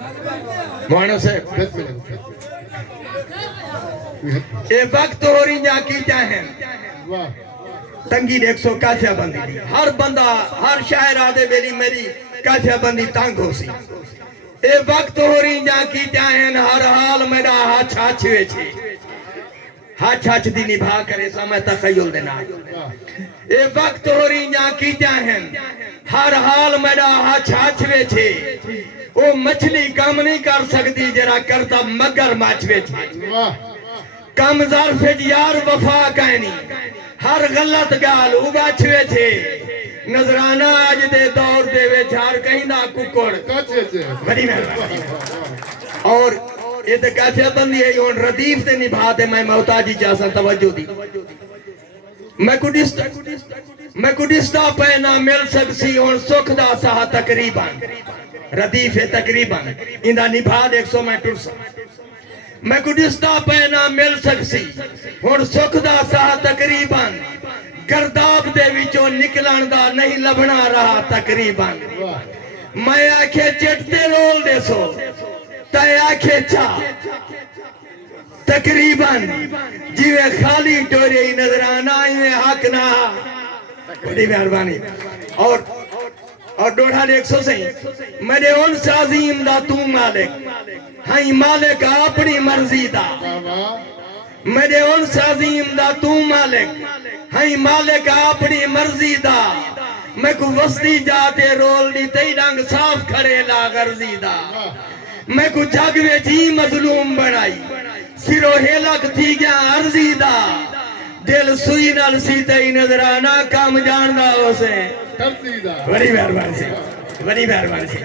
مولانا صاحب اے وقت ہو رہی جا کی چاہیں تنگی دیکھ سو کافیہ بندی دی ہر بندہ ہر شاعر آدھے بیلی میری کافیہ بندی تنگ ہو سی اے وقت ہو رہی جا کی چاہیں ہر حال میرا ہاتھ ہاتھ چھوے چھے ہاتھ ہاتھ دی نبھا کرے سا میں تخیل دینا اے وقت ہو رہی جا کی چاہیں ہر حال میرا ہاتھ ہاتھ چھوے چھے وہ مچھلی کام نہیں کر سکتی جرا کرتا مگر مچھوے چھے کم ظرف یار وفا کہنی ہر غلط گال اگا چھوے چھے نظرانہ آج دے دور دے وے جھار کہیں دا ککڑ بڑی مہربانی اور یہ تو کافیہ بندی ہے یہ ردیف دے نبھاتے میں محتاجی جاسا توجہ دی میں کڈستا پہنا مل سکسی اور سکھ دا سہا تقریباً ردیف ہے تقریباً اندہ نبھا دیکھ سو میں ٹرسا میں کڈستا پہنا مل سکسی اور سکھ دا سہا تقریباً گرداب دے وچوں نکلان دا نہیں لبنا رہا تقریباً میں آنکھیں چٹتے رول دے سو تے آنکھیں چاہ تقریباً جیوے خالی ٹورے ہی نظرانہ ہی حق نہ بڑی مہربانی اور ڈوڑھا دیکھ سو سہیں میرے ان سازیم دا تو مالک ہائی مالک اپنی مرضی دا میرے ان سازیم دا تو مالک ہائی مالک اپنی مرضی دا میں کو وسطی جاتے رول دی تی ڈنگ صاف کھڑے لا غرضی دا میں کو جاگوے جی مظلوم بنائی سرو ہیلک تھی گیا عرضی دا دل سوئی نال سیتے ہی نظرانہ کام جاندہ ہو سے بڑی مہربانی سے بڑی مہربانی سے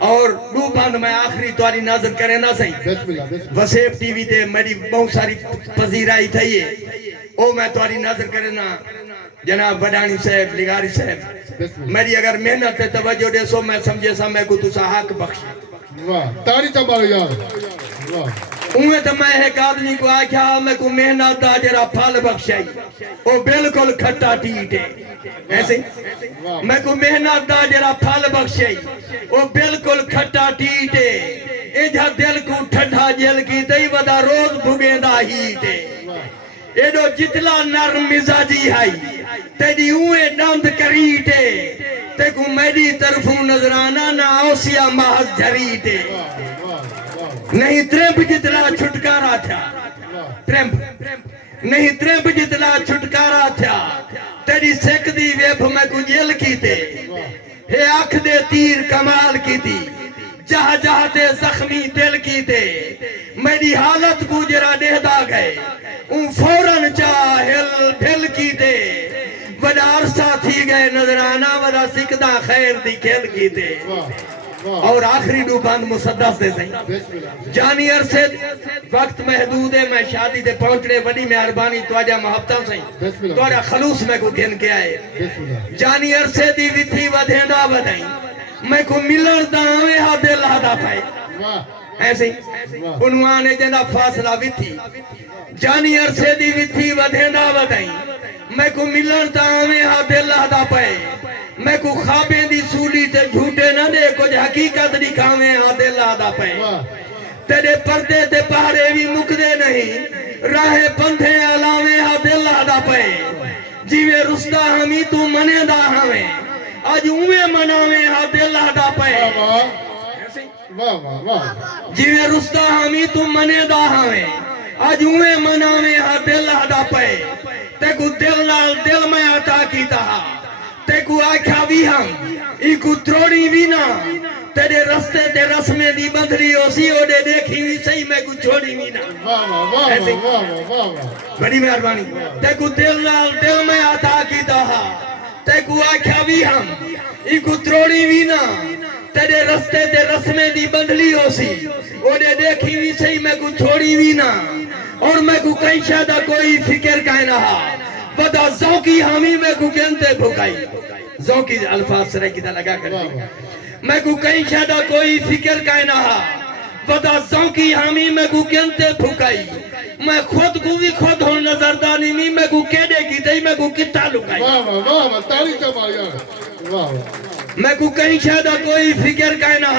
اور دو بند میں آخری تواری ناظر کرے نہ سہی وسیب ٹی وی تے میری بہت ساری پذیرائی تھئی ہے او میں تواری ناظر کرے نہ جناب وڈانی صاحب لگاری صاحب میری اگر محنت تے توجہ دے سو میں سمجھے سا میں کو تسا حق بخشی تاری چمبالو یار اوہ تو میں ایک آدمی کو آکھا میں کو محنت دا جرا پھل بخشائی او بالکل کھٹا ٹیٹے ایسے میں کو محنت دا جرا پھل بخشائی او بالکل کھٹا ٹیٹے ایجا دل کو ٹھنڈا جل کی تی ودا روز بھگیں دا ہیٹے ایڈو جتلا نرم مزاجی ہائی تیری اوہ ڈاند کریٹے تے کو میری طرفوں نظرانہ نہ آسیا محض جھریٹے نہیں تریمپ جتلا چھٹکارا تھا نہیں تریمپ جتلا چھٹکارا تھا تیری سیک دی ویب میں کو جیل کی تے ہے آنکھ دے تیر کمال کی تھی جہاں جہاں تے زخمی دل کی تے میری حالت کو جرا دہدا گئے ان فوراں چاہل بھل کی تے وڈا عرصہ تھی گئے نظرانہ وڈا سکدہ خیر دی کھیل کی تے اور آخری دو بند مصدف دے سہیں جانی عرصے وقت محدود ہے میں شادی دے پہنچنے وڈی مہربانی تواجہ محبتاں سہیں تواجہ خلوص میں کو گھن کے آئے جانی عرصے دی ویتھی ودھیندہ ودھائیں میں کو ملر داوے ہاں دل ہاں پائے ایسے انوانے جنہ فاصلہ ویتھی جانی عرصے دی ویتھی ودھیندہ ودھائیں میں کو ملر داوے ہاں دل ہاں پائے میں کو خوابیں دی سولی تے جھوٹے نہ دے کچھ حقیقت دکھاویں آدھے لادا پہ تیرے پردے تے پہاڑے بھی مکدے نہیں راہ پندھے علاویں آدھے لادا پہ جیوے رستا ہمیں تو منے دا ہمیں آج اوے مناویں آدھے لادا پہ جیوے رستا ہمیں تو منے دا ہمیں آج اوے مناویں آدھے لادا پہ تے کو دل نال دل میں عطا کی تہا تے کو آکھا بھی ہم ایکو تروڑی بھی نہ تیرے رستے تے رسمیں دی بندری ہو سی اوڈے دیکھی بھی صحیح میں کو چھوڑی بھی نہ ایسے بڑی مہربانی تے کو دل نال دل میں عطا کی دہا تے کو آکھا بھی ہم ایکو تروڑی بھی نہ تیرے رستے تے رسمیں دی بندلی ہو سی اوڈے دیکھی بھی صحیح میں کو چھوڑی بھی نہ اور میں کو کہیں شاید کوئی فکر کہیں نہ ودا زوکی ہمیں میں کو کہنتے بھوکائی زوکی الفاظ سرے کی لگا کر میں کو کہیں شاید کوئی فکر کہنا ودا زوکی ہمیں میں کو کہنتے بھوکائی میں خود کو بھی خود ہوں نظردانی میں کو کہنے کی تھی میں کو کتا لکائی میں کو کہیں شاید کوئی فکر کہنا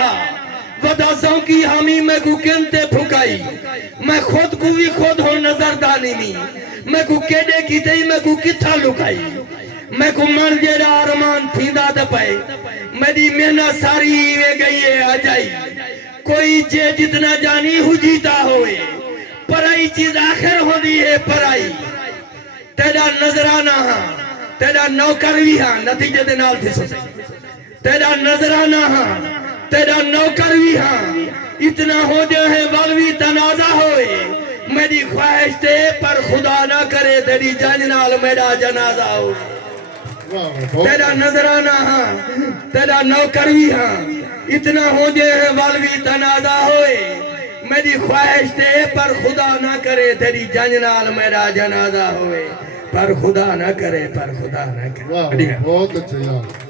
ودازوں کی حامی میں کو کنتے پھکائی میں خود کو بھی خود ہوں نظر دانی میں کو کیڑے کی تئی میں کو کتھا لکائی میں کو من جیڑا آرمان تھیندا دپائے میری محنت ساری وے گئی ہے آجائی کوئی جے جتنا جانی ہو جیتا ہوئے پرائی چیز آخر ہو دی ہے پرائی تیرا نظرانہ ہاں تیرا نوکر بھی ہاں نتیجے دے نال تھی سوچے تیرا نظرانہ ہاں تیرا نوکر بھی ہاں اتنا ہو جائے والوی تنازع ہوئے میری خواہش تے پر خدا نہ کرے تیری جان نال میرا جنازہ ہوئے تیرا نظرانہ ہاں تیرا نوکر بھی ہاں اتنا ہو جائے والوی تنازع ہوئے میری خواہش تے پر خدا نہ کرے تیری جان نال میرا جنازہ ہوئے پر خدا نہ کرے پر خدا نہ کرے بہت اچھا یار